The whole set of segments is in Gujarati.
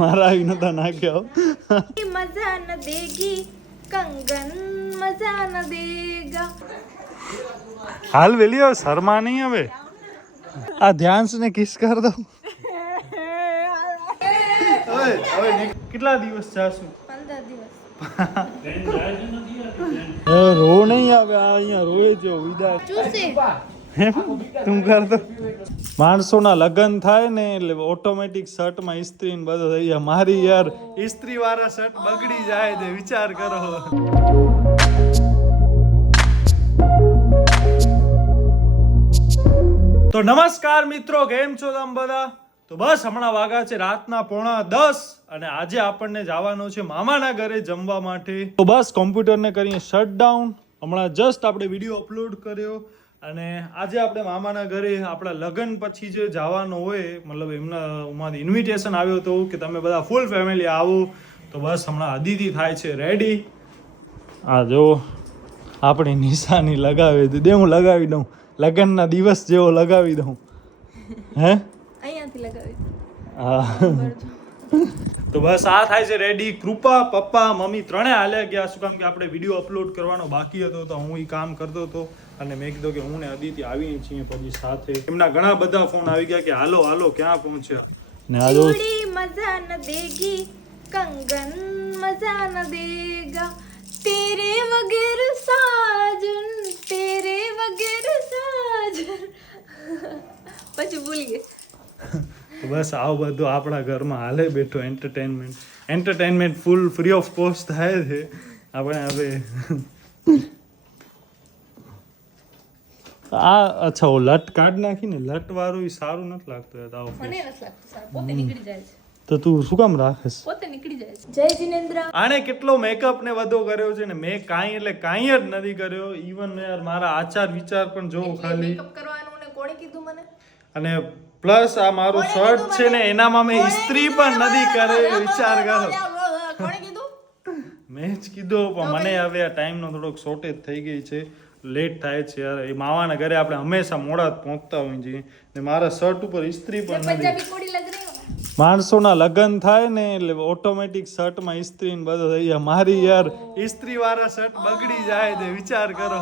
મારા આવી નતા નાખ્યો મજા ન દેગી કંગન મજા ન દેગા. હાલ વેલી શર્મા નહીં હવે આ ધ્યાન ને કિસ કર દો. કેટલા દિવસ જાશું? 15 દિવસ. રો નહીં આવે અહીંયા રોય જો વિદા તું કરતો. માણસોના લગ્ન થાય ને એટલે ઓટોમેટિક શર્ટમાં ઇસ્ત્રી ને બધું થઈ જાય. મારી યાર ઇસ્ત્રી વાળા શર્ટ બગડી જાય છે, વિચાર કરો. તો નમસ્કાર મિત્રો, કેમ છો તમે બધા? તો બસ હમણાં વાગા છે રાતના 9:45 અને આજે આપણને જવાનું છે મામાના ઘરે જમવા માટે. તો બસ કોમ્પ્યુટરને કરીએ શટડાઉન. હમણાં જસ્ટ આપણે વિડીયો અપલોડ કર્યો અને આજે આપણે મામાના ઘરે આપણા લગ્ન પછી જે જવાનું હોય, મતલબ એમનામાંથી ઇન્વિટેશન આવ્યો હતો કે તમે બધા ફૂલ ફેમિલી આવો. તો બસ હમણાં અદિતિ થાય છે રેડી. આ જો આપણી નિશાની લગાવી દે, હું લગાવી દઉં લગ્નના દિવસ જેવો લગાવી દઉં. હે અહીંયાથી લગાવી. હા તો બસ આ થાય છે રેડી. કૃપા, પપ્પા, મમ્મી ત્રણેય હાલ્યા ગયા. શું કામ કે આપણે વિડીયો અપલોડ કરવાનો બાકી હતો તો હું એ કામ કરતો હતો અને મેં કીધું કે હું ને અદિતિ આવીએ છીએ પછી સાથે. એમના ઘણા બધા ફોન આવી ગયા કે હાલો હાલો ક્યાં પહોંચ્યા. ને આ જો મજા ન દેગી કંગન મજા ન દેગા તેરે વગેર સાજન તેરે વગેર સાજન. પછી ભૂલી ગઈ. બસ આવું બધું આપણા ઘરમાં હાલે બેઠો. Entertainment full free of cost થાય છે. આપણે હવે આ અચ્છા ઓ લટ કાઢ નાખીને લટ વાળું ઈ સારું નથી લાગતું. મને નથી લાગતું સારું, પોતે નીકળી જાય છે. તો તું શું કામ રાખેસ? પોતે નીકળી જાય છે. જય જિનેન્દ્ર. આને કેટલો મેકઅપ ને બધો કર્યો છે ને મેં કાંઈ એટલે કાંઈ જ નથી કર્યો. ઇવન યાર મારા આચાર વિચાર પણ જોવો ખાલી. મેકઅપ કરવાનું ને કોણે કીધું મને? અને પ્લસ આ મારો શર્ટ છે ને એનામાં મેં ઇસ્ત્રી પણ નથી કરી. વિચાર કરો. કોણે કીધું? મેં જ કીધું પણ મને હવે આ ટાઈમનો થોડોક શોર્ટેજ થઈ ગઈ છે, લેટ થાય છે યાર. એ માવાના ઘરે આપણે હંમેશા મોડા જ પહોંચતા હોઈએ છીએ ને મારા શર્ટ ઉપર ઇસ્ત્રી પણ નથી. પંજાબી કોડી લગ રહી હો. માણસોના લગ્ન થાય ને એટલે ઓટોમેટિક શર્ટમાં ઇસ્ત્રી ને બધું થઈ જાય. મારી યાર ઇસ્ત્રી વાળા શર્ટ બગડી જાય છે, વિચાર કરો.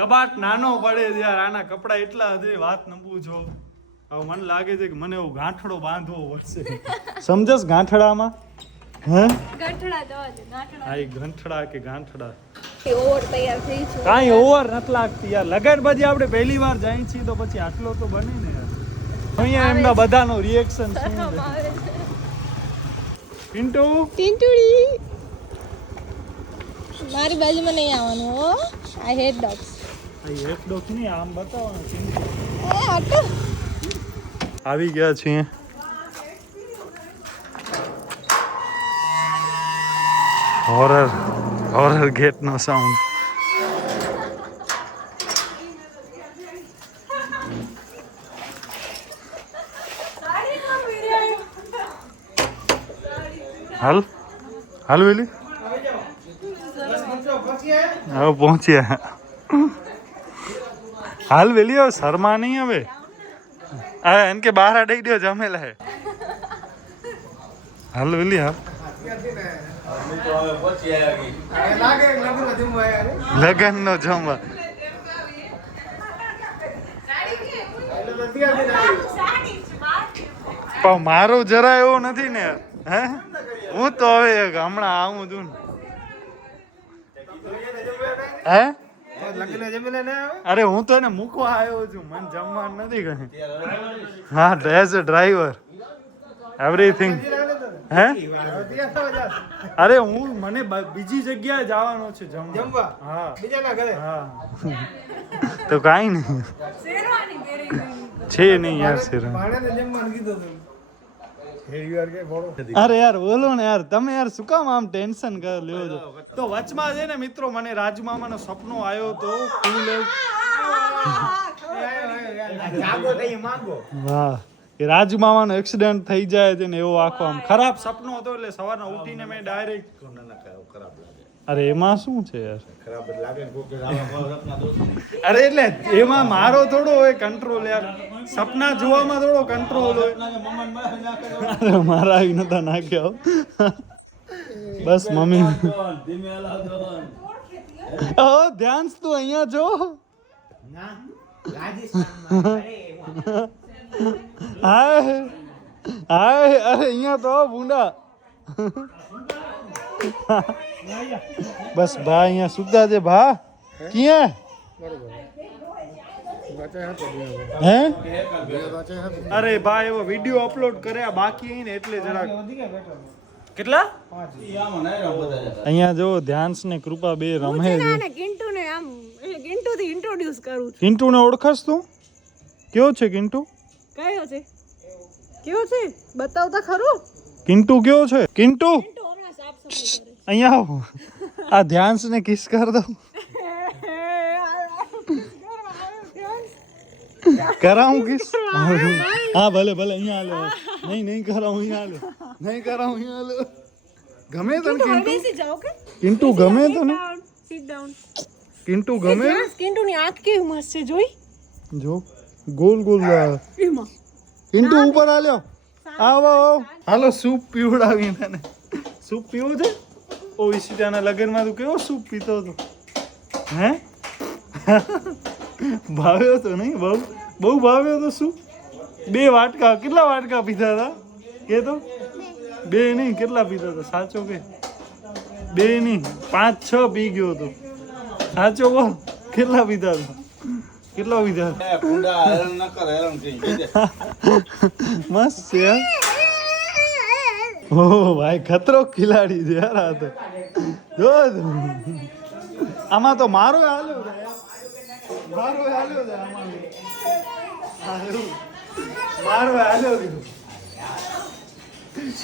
કબાટ નાનો પડે છે યાર. આના કપડા એટલા હશે વાત ન પૂછો. હવે મને લાગે છે કે મને એવું ગાંઠડો બાંધવો પડશે. સમજસ ગાંઠડામાં? હે ગાંઠડા જવા દે. ગાંઠડા હા, એ ગંઠડા કે ગાંઠડા ઓવર તૈયાર થઈ છું. કાંઈ ઓવર નથી લાગતી યાર. લગન પછી આપણે પહેલી વાર જાય છીએ તો પછી આટલો તો બને ને યાર. અહીંયા એમના બધાનો રિએક્શન શું છે? પિન્ટુ ટિંટુડી મારી બાજુમાં નહીં આવવાનું હો. I hate dogs. એક ડોક નહીં આમ બતાવો ને. એ હટો. આવી ગયા છીએ. હોરર ગેટ નો સાઉન્ડ. હાલ હાલ વેલી હવે પહોંચ્યા. હાલ વેલી હવે શર્મા નહીં હવે. એમ કે બહાર અડાઈ દો જમેલા હે. હાલ વેલી હા લગન નો જમવા. પણ મારો જરા એવો નથી ને. હે હું તો હવે હમણાં આવું છું ને. હે અરે હું તો એને મૂકવા આવ્યો છું, મને જમવાનું નથી કહે. હા એઝ અ ડ્રાઈવર એવરીથિંગ. હે અરે હું મને બીજી જગ્યાએ જવાનો છે જમવા. હા બીજાના ઘરે. હા તો કાઈ નહીં છે નહીં યાર શેરવાની. અરે યાર બોલો ને યાર તમે યાર શું કામ આમ ટેન્શન લ્યો છો? તો વચમાં છે ને મિત્રો મને રાજુ મામાનો સપનો આવ્યો તો. વાહ કે રાજુ મામાનો એક્સિડન્ટ થઈ જાય છે ને એવો આખો આમ ખરાબ સપનો હતો. એટલે સવારના ઉઠીને મેં ડાયરેક્ટ અરે એમાં શું છે યાર? અરે એટલે એમાં મારો થોડો હોય કંટ્રોલ યાર. સપના જોવામાં થોડો કંટ્રોલ હોય. અરે મારા આવી નતા નાખ્યા હો. બસ મમ્મી ધ્યાન તું અહીંયા જો. હાય હાય અરે અહીંયા તો ભૂંડા. બસ ભા અહીંયા સુતા છે ભા. ક્યાં હે? અરે ભાઈ એવો વિડિયો અપલોડ કર્યા બાકી ને એટલે જરાક. કેટલા અહીંયા જો ધ્યાન્સ ને કૃપા બે રમે છે. કિંટુ ને આમ કિંટુ થી ઇન્ટ્રોડ્યુસ કરું. કિંટુ ને ઓળખસ તું? કેવો છે કિંટુ? કયો છે? કેવો છે? બતાવ તો ખરું. કિંટુ કેવો છે? કિંટુ અહીંયા આવો. આ ધ્યાન્સ ને કિસ કર દો. કરાવું કિસ? હા ભલે ભલે અહીંયા હાલો. નહીં કરાવું અહીંયા હાલો. નહીં કરાવું અહીંયા હાલો. ગમે તને કિંટુ? કિંટુ ગમે તને? Sit down. કિંટુ ગમે? કિંટુ ની આંખ કેવી મસ્ત છે જોઈ. જો ગોલ ગોલ. એમાં કિંટુ ઉપર હાલ્યો. આવો હાલો સૂપ પીવડાવી તને. સૂપ પીવો છે? ઓ ઈશિતાના લગનમાં તું કેવો સૂપ પીતો હતો? હે? ભાવ્યો તો નહીં? બહુ ભાવ્યો તો સૂપ. 2 વાટકા. કેટલા વાટકા પીધા હતા કે તો? 2 નહીં કેટલા પીધા હતા સાચો કે? 2 નહીં 5-6 પી ગયો હતો. સાચો બોલ કેટલા પીધા હતા? કેટલા પીધા હતા? મસ્ત છે યાર. ઓ ભાઈ ખતરો ખિલાડી છે યાર આ તો. જો આમાં તો મારો હાલ્યો છે યાર. મારો હાલ્યો છે આમાં. મારો હાલ્યો દીધો.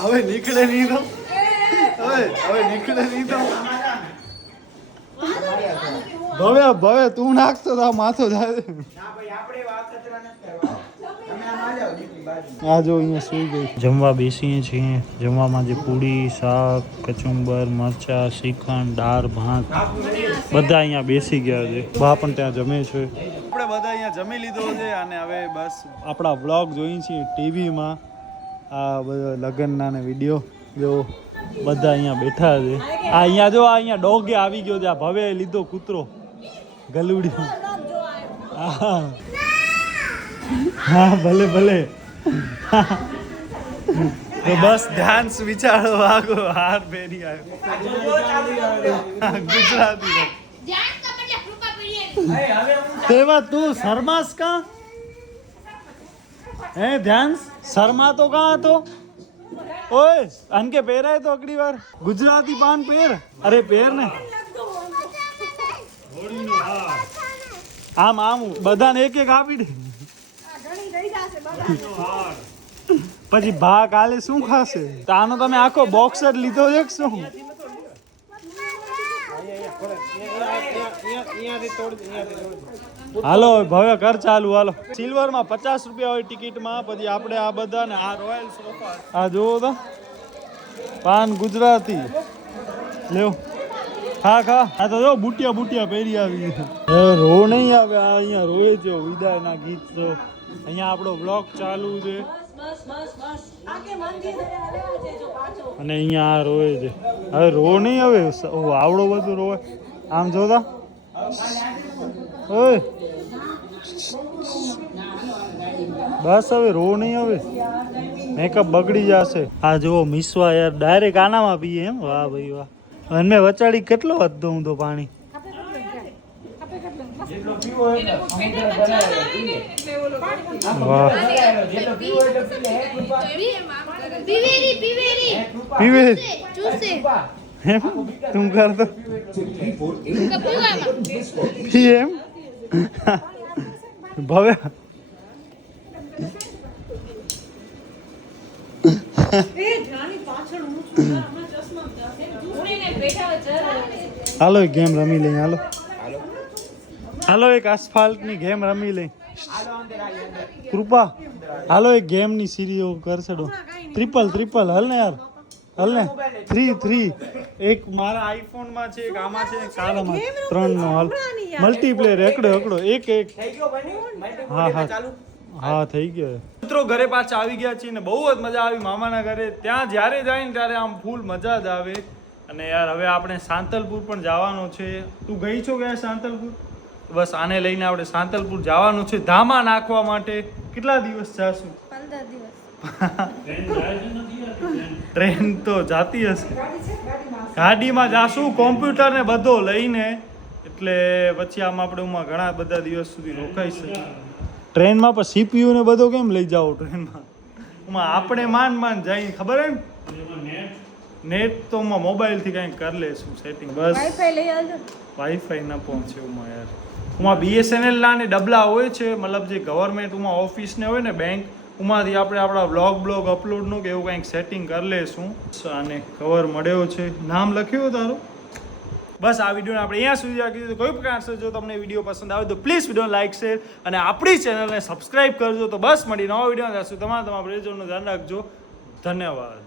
હવે નીકળે નહીં તો. હવે નીકળે નહીં તો. ભવે તું નાખતો તો માથો જાય. આ જો અહીંયા સુઈ ગઈ. જમવા બેસીએ છીએ. જમવામાં જે પૂરી શાક કચુંબર મરચા શ્રીખંડ દાળ ભાત બધા અહીંયા બેસી ગયા છે. બા પણ ત્યાં જમે છે. આપણે બધા અહીંયા જમી લીધો છે અને હવે બસ આપણા વ્લોગ જોઈ છીએ ટીવીમાં. આ બધા લગ્નના ને વિડીયો જો બધા અહીંયા બેઠા છે. આ અહીંયા જો આ અહીંયા ડોગે આવી ગયો છે. આ ભવે લીધો કૂતરો ગલુડી. હા ભલે તો બસ ધ્યાન વિચારો વાગો. હાર પહેરી આવ્યો ગુજરાતી. તેવા તું શર્માસ કા? હે ધ્યાન શર્મા તો કા હતો? ઓય અનકે પહેરાય તો અગલી વાર ગુજરાતી પાન પહેર. અરે પહેર ને. આમ બધાને એક આપી દે. પછી ભા કાલે શું ખાશે? તો આનો તમે આખો બોક્સ જ લીધો છે શું? હાલો ભવ્ય કર ચાલુ. હાલો સિલ્વર માં 50 રૂપિયા હોય ટિકિટ માં. પછી આપણે આ બધા ને આ રોયલ સોફા આ જોવો તો પાન ગુજરાતી લેવો. ખા આ તો જો બુટિયા પહેરી આવી. રો નહીં આવે. આ અહીંયા રોય જો વિદાય ના ગીત જો. અહીંયા આપણો બ્લોગ ચાલુ છે અને અહીંયા આ રોય છે. હવે રો નહીં હવે આવડો બધું રોય. આમ જોતા ઓય બસ હવે રો નહીં હવે. મેકઅપ બગડી જશે. આ જુઓ મિસવા યાર ડાયરેક્ટ આનામાં પીએ એમ. વાહ ભાઈ વાહ. અને મેં વચાડી કેટલો હતો હું તો પાણી. તું કરતો એમ ભવ્ય. હાલો એક ગેમ રમી લઈ. હાલો એક આસફાલ્ટ ની ગેમ રમી લઈ. કૃપા હાલો એક ગેમ ની સિરીઝ કરશે. ટ્રિપલ હાલ ને યાર. હાલ ને 3 એક મારા આઈફોન માં છે એક આમાં છે એક આમાં 3 નો હાલ મલ્ટીપ્લેયર એકડો એક હા થઈ ગયો મિત્રો ઘરે પાછા આવી ગયા છીએ ને બહુ જ મજા આવી મામાના ઘરે ત્યાં જ્યારે જાય ને ત્યારે આમ ફૂલ મજા જ આવે અને યાર હવે આપણે સાંતલપુર પણ જવાનું છે તું ગઈ છો ગયા સાંતલપુર બસ આને લઈને આપણે સાંતલપુર જવાનું છે ધામા નાખવા માટે કેટલા દિવસ જાશું 15 દિવસ ટ્રેન તો જાતી હશે ગાડીમાં જાશું કોમ્પ્યુટર ને બધો લઈને એટલે પછી આમ આપણે ઘણા બધા દિવસ સુધી રોકાઈ શકીએ ટ્રેનમાં પણ સીપીયુ ને બધો કેમ લઈ જાઓ ટ્રેનમાં આપણે માંડ જઈ ખબર હે નેટ તો મોબાઈલ થી કંઈક કરી લેશું સેટિંગ બસ વાઈફાઈ લઈ આવજો વાઈફાઈ ન પહોંચે યાર BSNL ના ને ડબલા હોય છે મતલબ જે ગવર્મેન્ટ ઓફિસ ને હોય ને બેંક ઉમાંથી આપણે આપણા બ્લોગ અપલોડ નું કે એવું કંઈક સેટિંગ કરી લેશું અને કવર મળ્યો છે નામ લખ્યું તારું બસ આ વિડીયોને આપણે અહીંયા સુધી રાખીશું કોઈ પ્રકાર જો તમને વિડીયો પસંદ આવે તો પ્લીઝ વિડીયો લાઈક શેર અને આપણી ચેનલને સબસ્ક્રાઇબ કરજો તો બસ મળી નવા વિડીયો તમારા પ્રેઝરનું ધ્યાન રાખજો ધન્યવાદ